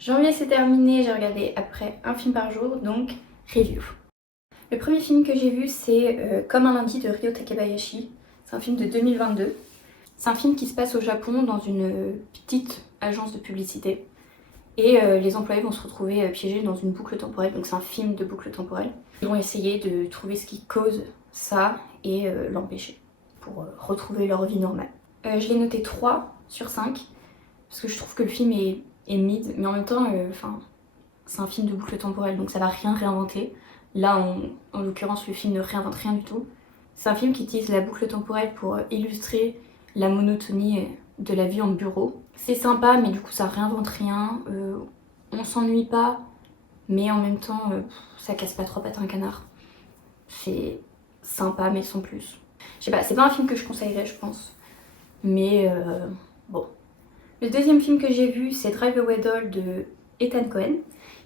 Janvier c'est terminé, j'ai regardé après un film par jour, donc review. Le premier film que j'ai vu c'est Comme un lundi de Ryo Takebayashi. C'est un film de 2022. C'est un film qui se passe au Japon dans une petite agence de publicité. Et les employés vont se retrouver piégés dans une boucle temporelle, donc c'est un film de boucle temporelle. Ils vont essayer de trouver ce qui cause ça et l'empêcher pour retrouver leur vie normale. Je l'ai noté 3 sur 5 parce que je trouve que le film est mid, mais en même temps, c'est un film de boucle temporelle donc ça va rien réinventer. Là, en l'occurrence, le film ne réinvente rien du tout. C'est un film qui utilise la boucle temporelle pour illustrer la monotonie de la vie en bureau. C'est sympa, mais du coup, ça réinvente rien. On s'ennuie pas, mais en même temps, ça casse pas trois pattes à un canard. C'est sympa, mais sans plus. Je sais pas, c'est pas un film que je conseillerais, je pense. Mais bon. Le deuxième film que j'ai vu, c'est Drive Away Doll de Ethan Cohen,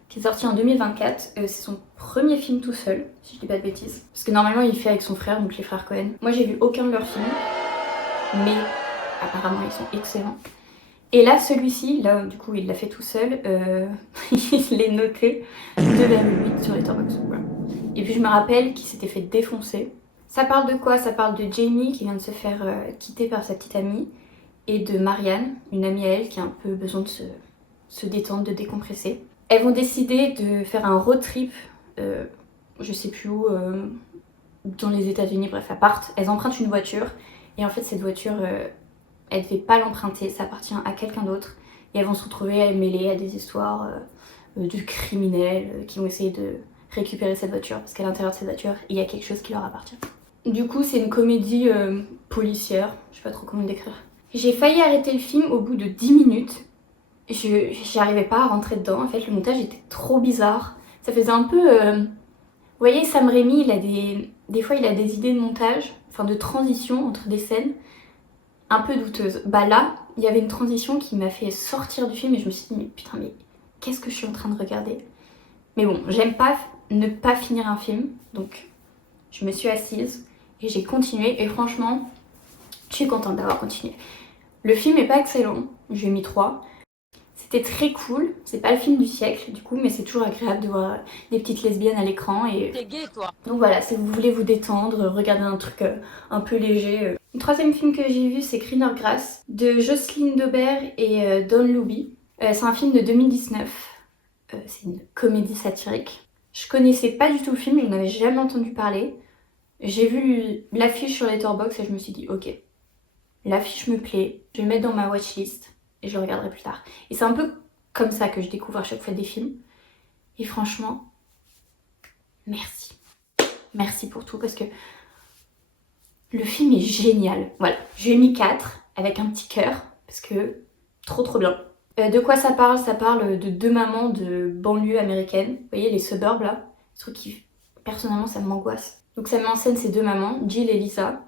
qui est sorti en 2024. C'est son premier film tout seul, si je dis pas de bêtises. Parce que normalement, il fait avec son frère, donc les frères Cohen. Moi, j'ai vu aucun de leurs films, mais apparemment, ils sont excellents. Et là, celui-ci, là, du coup, il l'a fait tout seul. Il est noté 2,8 sur Letterboxd. Voilà. Et puis, je me rappelle qu'il s'était fait défoncer. Ça parle de quoi? Ça parle de Jamie qui vient de se faire quitter par sa petite amie, et de Marianne, une amie à elle qui a un peu besoin de se détendre, de décompresser. Elles vont décider de faire un road trip, je sais plus où, dans les États-Unis, bref, elles partent. Elles empruntent une voiture, et en fait, cette voiture, elles ne devaient pas l'emprunter, ça appartient à quelqu'un d'autre. Et elles vont se retrouver mêlées à des histoires de criminels qui vont essayer de récupérer cette voiture, parce qu'à l'intérieur de cette voiture, il y a quelque chose qui leur appartient. Du coup, c'est une comédie policière, je sais pas trop comment le décrire. J'ai failli arrêter le film au bout de 10 minutes. J'y arrivais pas à rentrer dedans. En fait, le montage était trop bizarre. Ça faisait un peu... Vous voyez, Sam Raimi, il a des fois, il a des idées de montage, enfin de transition entre des scènes un peu douteuses. Bah là, il y avait une transition qui m'a fait sortir du film et je me suis dit, mais putain, mais qu'est-ce que je suis en train de regarder? Mais bon, j'aime pas ne pas finir un film, donc je me suis assise et j'ai continué. Et franchement, je suis contente d'avoir continué. Le film est pas excellent, j'ai mis 3. C'était très cool, c'est pas le film du siècle du coup, mais c'est toujours agréable de voir des petites lesbiennes à l'écran. Et T'es gay, toi. donc voilà, si vous voulez vous détendre, regarder un truc un peu léger. Le troisième film que j'ai vu, c'est Greener Grass de Jocelyne Daubert et Don Luby. C'est un film de 2019, c'est une comédie satirique. Je connaissais pas du tout le film, je n'en avais jamais entendu parler. J'ai vu l'affiche sur Letterboxd et je me suis dit ok, l'affiche me plaît, je vais le mettre dans ma watchlist et je le regarderai plus tard. Et c'est un peu comme ça que je découvre à chaque fois des films. Et franchement, merci. Merci pour tout parce que le film est génial. Voilà, j'ai mis 4 avec un petit cœur parce que trop bien. De quoi ça parle? Ça parle de 2 mamans de banlieue américaine. Vous voyez les suburbs là? Ce truc qui, personnellement, ça m'angoisse. Donc ça met en scène ces 2 mamans, Jill et Lisa,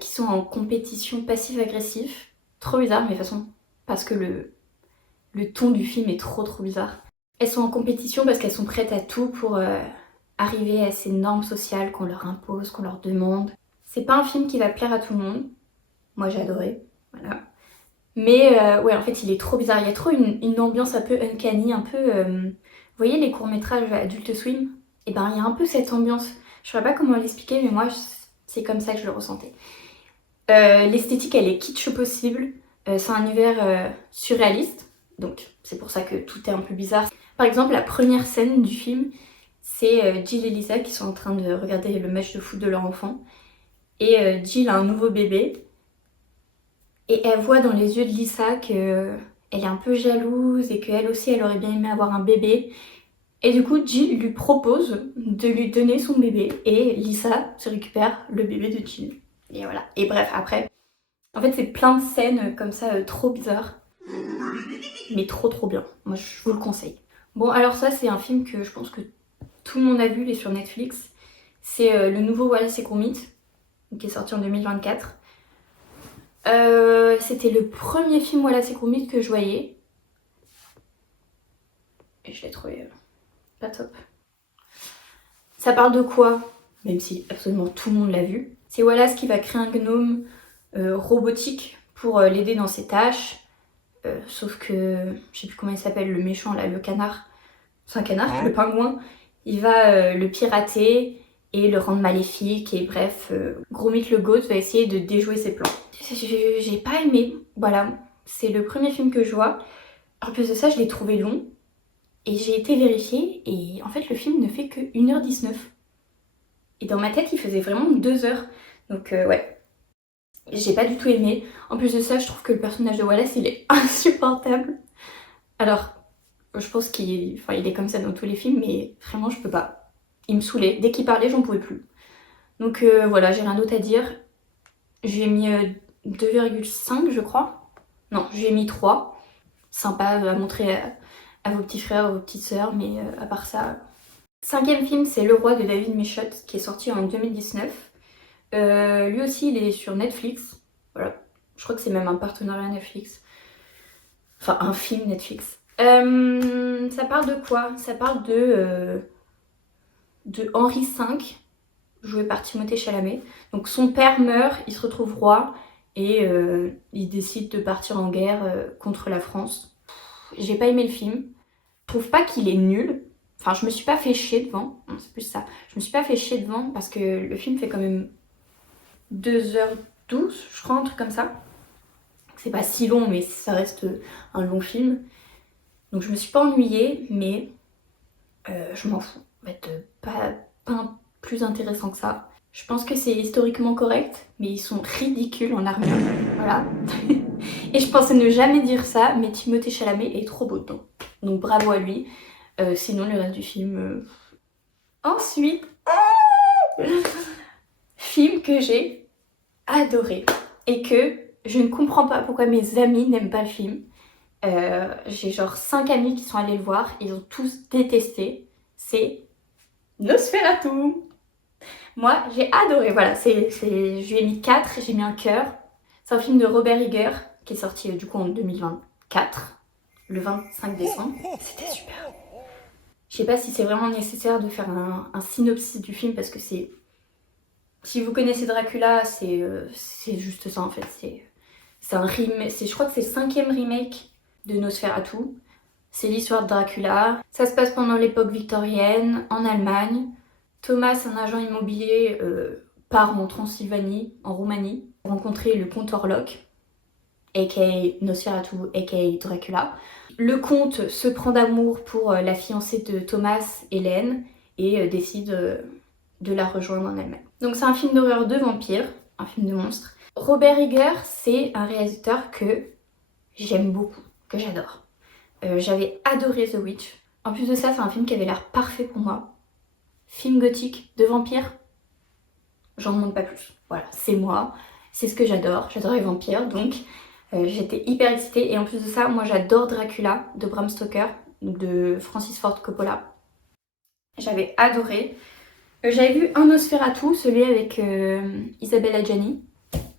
qui sont en compétition passive-agressive. Trop bizarre, mais de toute façon, parce que le ton du film est trop bizarre. Elles sont en compétition parce qu'elles sont prêtes à tout pour arriver à ces normes sociales qu'on leur impose, qu'on leur demande. C'est pas un film qui va plaire à tout le monde. Moi j'ai adoré, voilà. Mais ouais, en fait il est trop bizarre. Il y a trop une ambiance un peu uncanny, un peu... Vous voyez les courts-métrages Adult Swim? Et ben il y a un peu cette ambiance. Je saurais pas comment l'expliquer, mais moi c'est comme ça que je le ressentais. L'esthétique elle est kitsch au possible. C'est un univers surréaliste, donc c'est pour ça que tout est un peu bizarre. Par exemple, la première scène du film, c'est Jill et Lisa qui sont en train de regarder le match de foot de leur enfant. Et Jill a un nouveau bébé. Et elle voit dans les yeux de Lisa qu'elle est un peu jalouse et qu'elle aussi, elle aurait bien aimé avoir un bébé. Et du coup, Jill lui propose de lui donner son bébé. Et Lisa se récupère le bébé de Jill. Et voilà. Et bref, après... En fait, c'est plein de scènes comme ça, trop bizarres. Mais trop bien. Moi, je vous le conseille. Bon, alors ça, c'est un film que je pense que tout le monde a vu, il est sur Netflix. C'est le nouveau Wallace et Gromit, qui est sorti en 2024. C'était le premier film Wallace et Gromit que je voyais. Et je l'ai trouvé pas top. Ça parle de quoi? Même si absolument tout le monde l'a vu. C'est Wallace qui va créer un gnome robotique pour l'aider dans ses tâches. sauf que je sais plus comment il s'appelle, le méchant là, le canard. C'est un canard, le pingouin. Il va le pirater et le rendre maléfique et bref, Gromit le Goat va essayer de déjouer ses plans. J'ai pas aimé, voilà, c'est le premier film que je vois. En plus de ça, je l'ai trouvé long et j'ai été vérifier et en fait le film ne fait que 1h19. Et dans ma tête, il faisait vraiment 2 heures. Donc ouais, j'ai pas du tout aimé. En plus de ça, je trouve que le personnage de Wallace, il est insupportable. Alors, je pense qu'il il est comme ça dans tous les films, mais vraiment, je peux pas. Il me saoulait. Dès qu'il parlait, j'en pouvais plus. Donc voilà, j'ai rien d'autre à dire. J'ai mis 2,5, je crois. Non, j'ai mis 3. Sympa à montrer à vos petits frères, à vos petites sœurs, mais à part ça... Cinquième film, c'est Le Roi de David Michôd, qui est sorti en 2019. Lui aussi, il est sur Netflix. Voilà, je crois que c'est même un partenariat Netflix. Enfin, un film Netflix. Ça parle de quoi? Ça parle de Henri V, joué par Timothée Chalamet. Donc son père meurt, il se retrouve roi et il décide de partir en guerre contre la France. J'ai pas aimé le film. Je trouve pas qu'il est nul. Enfin, je me suis pas fait chier devant. Non, c'est plus ça. Je me suis pas fait chier devant parce que le film fait quand même 2h12, je crois, un truc comme ça. C'est pas si long, mais ça reste un long film. Donc je me suis pas ennuyée, mais je m'en fous. En fait, pas plus intéressant que ça. Je pense que c'est historiquement correct, mais ils sont ridicules en armure. Voilà. Et je pensais ne jamais dire ça, mais Timothée Chalamet est trop beau dedans. Donc bravo à lui. Sinon, le reste du film... Ensuite, film que j'ai adoré et que je ne comprends pas pourquoi mes amis n'aiment pas le film. J'ai genre 5 amis qui sont allés le voir, ils ont tous détesté. C'est Nosferatu. Moi, j'ai adoré, voilà, je lui ai mis 4, j'ai mis un cœur. C'est un film de Robert Eggers qui est sorti du coup en 2024, le 25 décembre. C'était super. Je sais pas si c'est vraiment nécessaire de faire un synopsis du film parce que c'est... Si vous connaissez Dracula, c'est juste ça en fait. C'est un remake, je crois que c'est le 5e remake de Nosferatu. C'est l'histoire de Dracula. Ça se passe pendant l'époque victorienne, en Allemagne. Thomas, un agent immobilier, part en Transylvanie, en Roumanie, pour rencontrer le comte Orlok, aka Nosferatu, aka Dracula. Le comte se prend d'amour pour la fiancée de Thomas, Hélène, et décide de la rejoindre en Allemagne. Donc c'est un film d'horreur de vampires, un film de monstres. Robert Eggers, c'est un réalisateur que j'aime beaucoup, que j'adore. J'avais adoré The Witch. En plus de ça, c'est un film qui avait l'air parfait pour moi. Film gothique de vampires, j'en demande pas plus. Voilà, c'est moi, c'est ce que j'adore. J'adore les vampires, donc j'étais hyper excitée. Et en plus de ça, moi j'adore Dracula de Bram Stoker, de Francis Ford Coppola. J'avais adoré. J'avais vu un Nosferatu, celui avec Isabelle Adjani.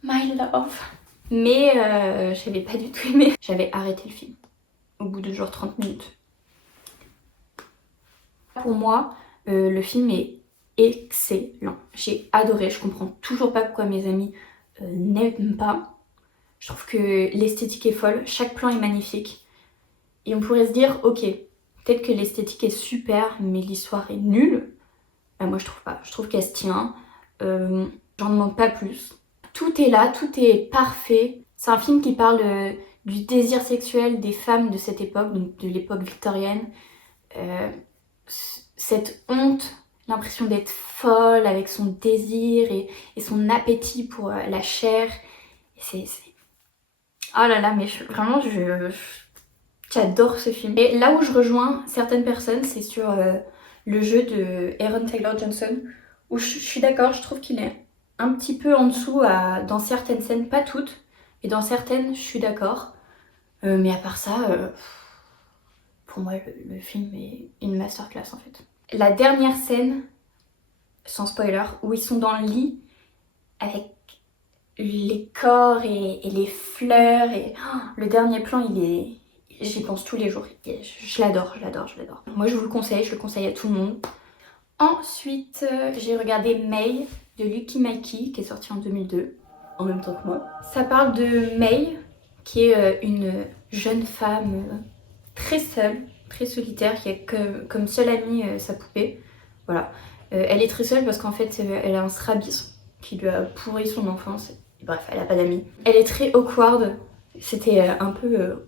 My love. Mais j'avais pas du tout aimé. J'avais arrêté le film au bout de genre 30 minutes. Pour moi, le film est excellent. J'ai adoré. Je comprends toujours pas pourquoi mes amis n'aiment pas. Je trouve que l'esthétique est folle. Chaque plan est magnifique. Et on pourrait se dire, ok, peut-être que l'esthétique est super, mais l'histoire est nulle. Ben, moi, je trouve pas. Je trouve qu'elle se tient. J'en demande pas plus. Tout est là, tout est parfait. C'est un film qui parle du désir sexuel des femmes de cette époque, donc de l'époque victorienne. Cette honte, l'impression d'être folle avec son désir et son appétit pour la chair. C'est... Oh là là, mais vraiment, j'adore ce film. Et là où je rejoins certaines personnes, c'est sur le jeu de Aaron Taylor Johnson, où je suis d'accord, je trouve qu'il est un petit peu en dessous dans certaines scènes, pas toutes, et dans certaines, je suis d'accord. Mais à part ça, pour moi, le film est une masterclass en fait. La dernière scène, sans spoiler, où ils sont dans le lit avec les corps et les fleurs et le dernier plan, j'y pense tous les jours. Je l'adore, je l'adore, je l'adore. Moi je vous le conseille, je le conseille à tout le monde. Ensuite, j'ai regardé May de Lucky Mikey qui est sorti en 2002, en même temps que moi. Ça parle de May qui est une jeune femme très seule, très solitaire, qui a comme seule amie sa poupée. Voilà. Elle est très seule parce qu'en fait elle a un strabisme qui lui a pourri son enfance. Et bref, elle a pas d'amis. Elle est très awkward. C'était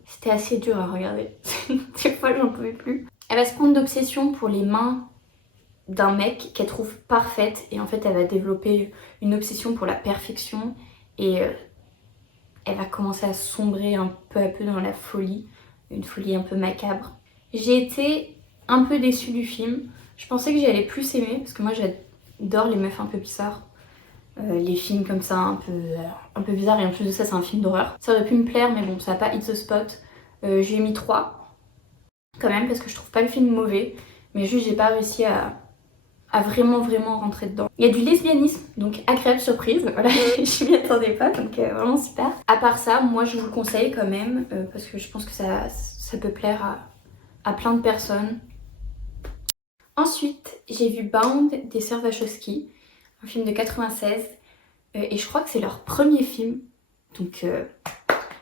c'était assez dur à regarder. Des fois j'en pouvais plus. Elle va se prendre d'obsession pour les mains d'un mec qu'elle trouve parfaite et en fait elle va développer une obsession pour la perfection et elle va commencer à sombrer un peu à peu dans la folie, une folie un peu macabre. J'ai été un peu déçue du film. Je pensais que j'allais plus aimer parce que moi j'adore les meufs un peu bizarres. Les films comme ça un peu bizarres et en plus de ça c'est un film d'horreur. Ça aurait pu me plaire mais bon ça n'a pas hit the spot. J'ai mis 3 quand même parce que je trouve pas le film mauvais mais juste j'ai pas réussi à vraiment rentrer dedans. Il y a du lesbianisme, donc agréable surprise, voilà, je m'y attendais pas, donc vraiment super. À part ça, moi je vous le conseille quand même, parce que je pense que ça peut plaire à plein de personnes. Ensuite, j'ai vu Bound des sœurs Wachowski, un film de 96, et je crois que c'est leur premier film, donc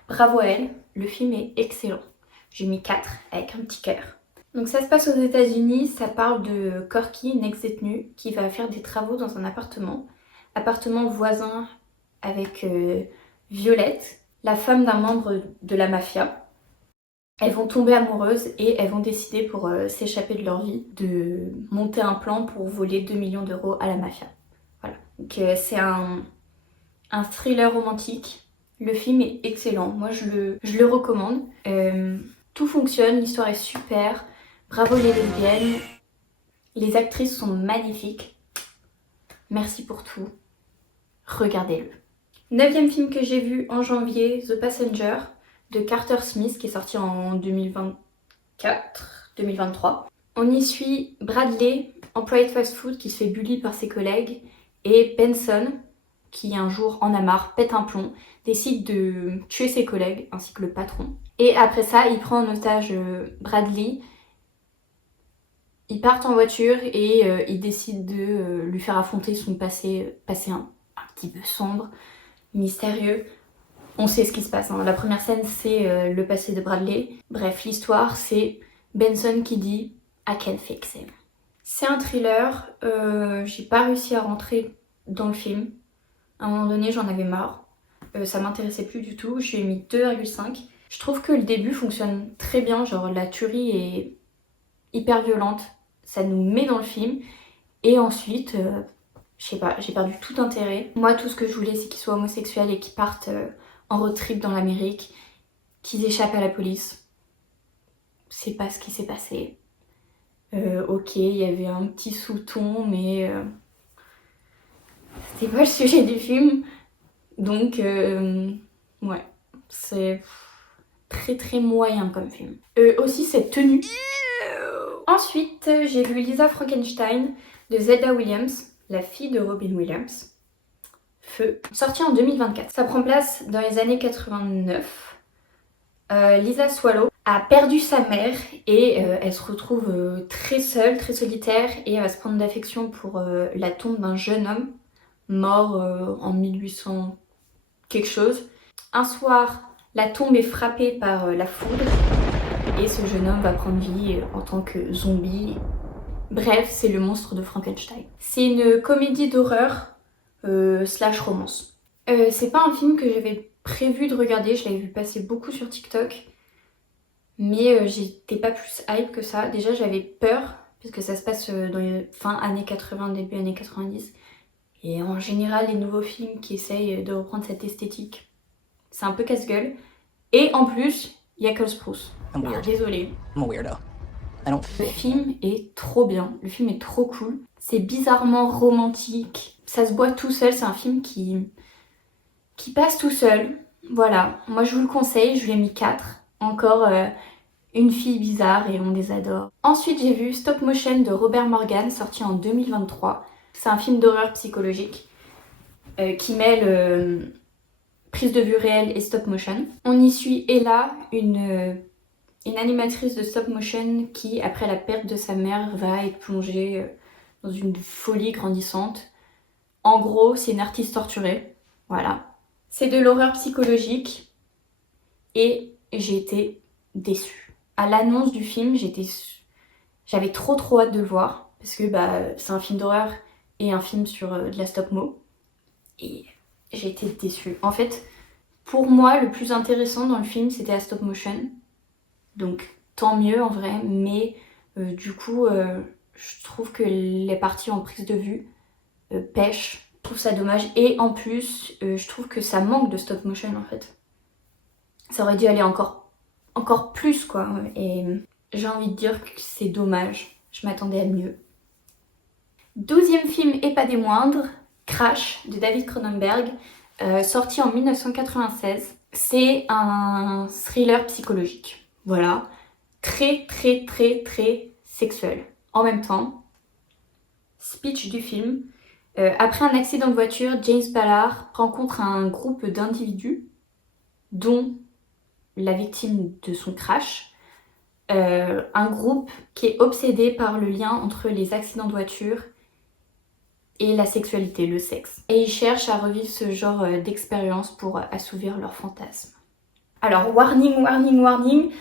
bravo à elles, le film est excellent. J'ai mis 4 avec un petit cœur. Donc ça se passe aux États-Unis, ça parle de Corky, une ex-détenue, qui va faire des travaux dans un appartement voisin avec Violette, la femme d'un membre de la mafia. Elles vont tomber amoureuses et elles vont décider pour s'échapper de leur vie de monter un plan pour voler 2 millions d'euros à la mafia. Voilà. Donc c'est un thriller romantique. Le film est excellent, moi je le recommande. Tout fonctionne, l'histoire est super. Bravo les lesbiennes, les actrices sont magnifiques. Merci pour tout, regardez-le. 9e film que j'ai vu en janvier, The Passenger de Carter Smith qui est sorti en 2023. On y suit Bradley, employé de fast-food qui se fait bully par ses collègues, et Benson qui un jour en a marre, pète un plomb, décide de tuer ses collègues ainsi que le patron. Et après ça, il prend en otage Bradley. Ils partent en voiture et ils décident de lui faire affronter son passé un petit peu sombre, mystérieux. On sait ce qui se passe, hein. La première scène c'est le passé de Bradley. Bref, l'histoire c'est Benson qui dit « I can fix him ». C'est un thriller, j'ai pas réussi à rentrer dans le film. À un moment donné j'en avais marre, ça m'intéressait plus du tout, je lui ai mis 2,5. Je trouve que le début fonctionne très bien, genre la tuerie est hyper violente, ça nous met dans le film et ensuite, je sais pas, j'ai perdu tout intérêt. Moi tout ce que je voulais c'est qu'ils soient homosexuels et qu'ils partent en road trip dans l'Amérique, qu'ils échappent à la police. C'est pas ce qui s'est passé. Ok, il y avait un petit sous-ton mais c'était pas le sujet du film. Donc ouais, c'est très moyen comme film. Aussi cette tenue. Ensuite, j'ai vu Lisa Frankenstein de Zelda Williams, la fille de Robin Williams. Feu. Sorti en 2024. Ça prend place dans les années 89. Lisa Swallow a perdu sa mère et elle se retrouve très seule, très solitaire et elle va se prendre d'affection pour la tombe d'un jeune homme mort en 1800 quelque chose. Un soir, la tombe est frappée par la foudre et ce jeune homme va prendre vie en tant que zombie. Bref, c'est le monstre de Frankenstein. C'est une comédie d'horreur slash romance. C'est pas un film que j'avais prévu de regarder, je l'avais vu passer beaucoup sur TikTok, mais j'étais pas plus hype que ça. Déjà j'avais peur, puisque ça se passe dans les fin années 80, début années 90, et en général les nouveaux films qui essayent de reprendre cette esthétique, c'est un peu casse-gueule. Et en plus, il y a Cole Sprouse. Alors, désolée. I'm a weirdo. Le film est trop bien, le film est trop cool. C'est bizarrement romantique, ça se boit tout seul, c'est un film qui passe tout seul. Voilà, moi je vous le conseille, je lui ai mis 4. Encore une fille bizarre et on les adore. Ensuite j'ai vu Stop Motion de Robert Morgan, sorti en 2023. C'est un film d'horreur psychologique qui mêle prise de vue réelle et stop motion. On y suit Ella, une animatrice de stop motion qui, après la perte de sa mère, va être plongée dans une folie grandissante. En gros, c'est une artiste torturée. Voilà. C'est de l'horreur psychologique et j'ai été déçue. À l'annonce du film, j'avais trop hâte de le voir parce que c'est un film d'horreur et un film sur de la stop-mo. Et j'ai été déçue. En fait, pour moi, le plus intéressant dans le film, c'était la stop motion. Donc tant mieux en vrai, mais du coup, je trouve que les parties en prise de vue pêchent. Je trouve ça dommage. Et en plus, je trouve que ça manque de stop motion en fait. Ça aurait dû aller encore plus quoi. Et j'ai envie de dire que c'est dommage. Je m'attendais à mieux. 12e film et pas des moindres, Crash de David Cronenberg, sorti en 1996. C'est un thriller psychologique. Voilà. Très sexuel. En même temps, speech du film. Après un accident de voiture, James Ballard rencontre un groupe d'individus, dont la victime de son crash. Un groupe qui est obsédé par le lien entre les accidents de voiture et la sexualité, le sexe. Et ils cherchent à revivre ce genre d'expérience pour assouvir leurs fantasmes. Alors, warning,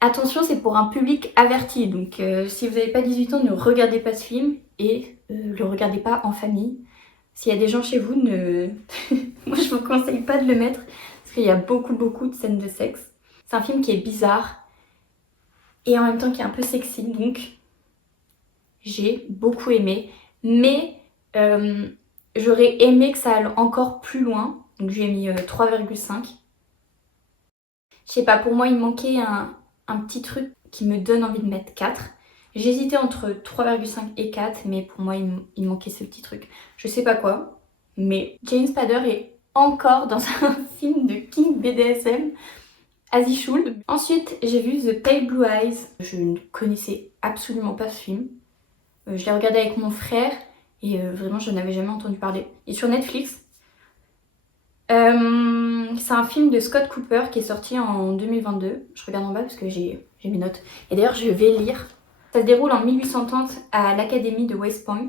attention, c'est pour un public averti, donc si vous n'avez pas 18 ans, ne regardez pas ce film et le regardez pas en famille. S'il y a des gens chez vous, moi je vous conseille pas de le mettre parce qu'il y a beaucoup de scènes de sexe. C'est un film qui est bizarre et en même temps qui est un peu sexy, donc j'ai beaucoup aimé, mais j'aurais aimé que ça aille encore plus loin, donc j'ai mis 3,5. Je sais pas, pour moi il manquait un petit truc qui me donne envie de mettre 4. J'hésitais entre 3,5 et 4, mais pour moi il manquait ce petit truc. Je sais pas quoi, mais James Spader est encore dans un film de King BDSM, Asie Schul. Ensuite, j'ai vu The Pale Blue Eyes. Je ne connaissais absolument pas ce film. Je l'ai regardé avec mon frère et vraiment je n'avais jamais entendu parler. Il est sur Netflix. C'est un film de Scott Cooper qui est sorti en 2022. Je regarde en bas parce que j'ai mes notes. Et d'ailleurs, je vais lire. Ça se déroule en 1830 à l'Académie de West Point,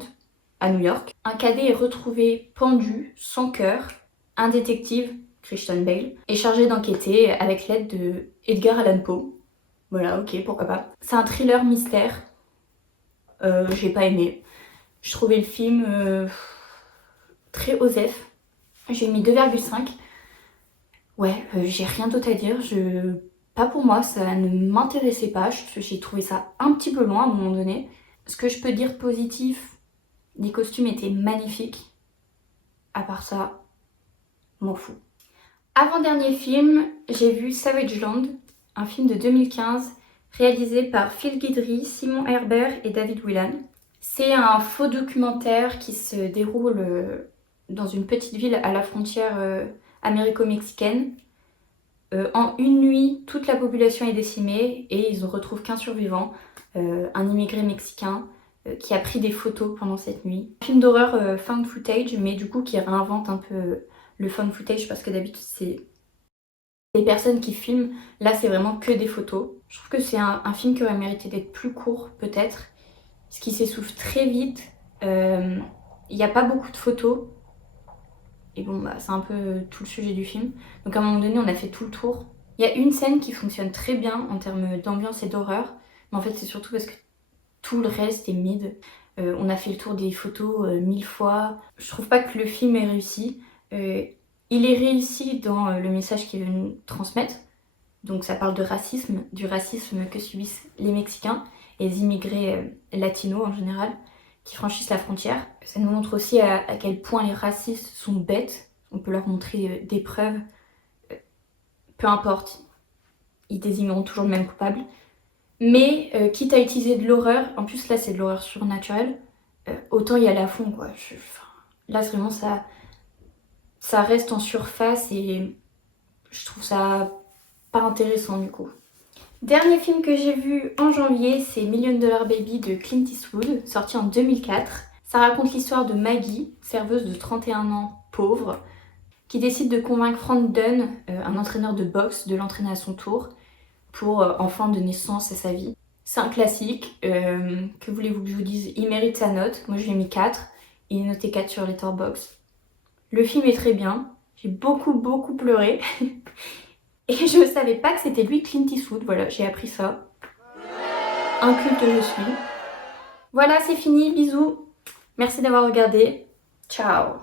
à New York. Un cadet est retrouvé pendu, sans cœur. Un détective, Christian Bale, est chargé d'enquêter avec l'aide de Edgar Allan Poe. Voilà, ok, pourquoi pas. C'est un thriller mystère. J'ai pas aimé. Je trouvais le film très osef. J'ai mis 2,5. Ouais, j'ai rien d'autre à dire. Pas pour moi, ça ne m'intéressait pas. J'ai trouvé ça un petit peu loin à un moment donné. Ce que je peux dire positif, les costumes étaient magnifiques. À part ça, m'en fous. Avant-dernier film, j'ai vu Savage Land, un film de 2015 réalisé par Phil Guidry, Simon Herbert et David Whelan. C'est un faux documentaire qui se déroule dans une petite ville à la frontière américo-mexicaine. En une nuit, toute la population est décimée et ils ne retrouvent qu'un survivant, un immigré mexicain qui a pris des photos pendant cette nuit. Un film d'horreur found footage, mais du coup qui réinvente un peu le found footage parce que d'habitude c'est les personnes qui filment. Là, c'est vraiment que des photos. Je trouve que c'est un film qui aurait mérité d'être plus court, peut-être, parce qu'il s'essouffle très vite. Il n'y a pas beaucoup de photos. Et bon, c'est un peu tout le sujet du film. Donc à un moment donné, on a fait tout le tour. Il y a une scène qui fonctionne très bien en termes d'ambiance et d'horreur. Mais en fait, c'est surtout parce que tout le reste est mid. On a fait le tour des photos 1000 fois. Je trouve pas que le film est réussi. Il est réussi dans le message qu'il veut nous transmettre. Donc ça parle de racisme, du racisme que subissent les Mexicains et les immigrés latinos en général qui franchissent la frontière. Ça nous montre aussi à quel point les racistes sont bêtes. On peut leur montrer des preuves. Peu importe, ils désigneront toujours le même coupable. Mais quitte à utiliser de l'horreur, en plus là c'est de l'horreur surnaturelle, autant y aller à fond quoi. Là vraiment ça reste en surface et je trouve ça pas intéressant du coup. Dernier film que j'ai vu en janvier, c'est $1 Million Baby de Clint Eastwood, sorti en 2004. Ça raconte l'histoire de Maggie, serveuse de 31 ans pauvre, qui décide de convaincre Frank Dunn, un entraîneur de boxe, de l'entraîner à son tour pour enfin donner sens à sa vie. C'est un classique, que voulez-vous que je vous dise, il mérite sa note, moi je lui ai mis 4, il est noté 4 sur Letterboxd. Le film est très bien, j'ai beaucoup pleuré. Et je ne savais pas que c'était lui Clint Eastwood, voilà, j'ai appris ça. Inculte je suis. Voilà, c'est fini, bisous. Merci d'avoir regardé. Ciao.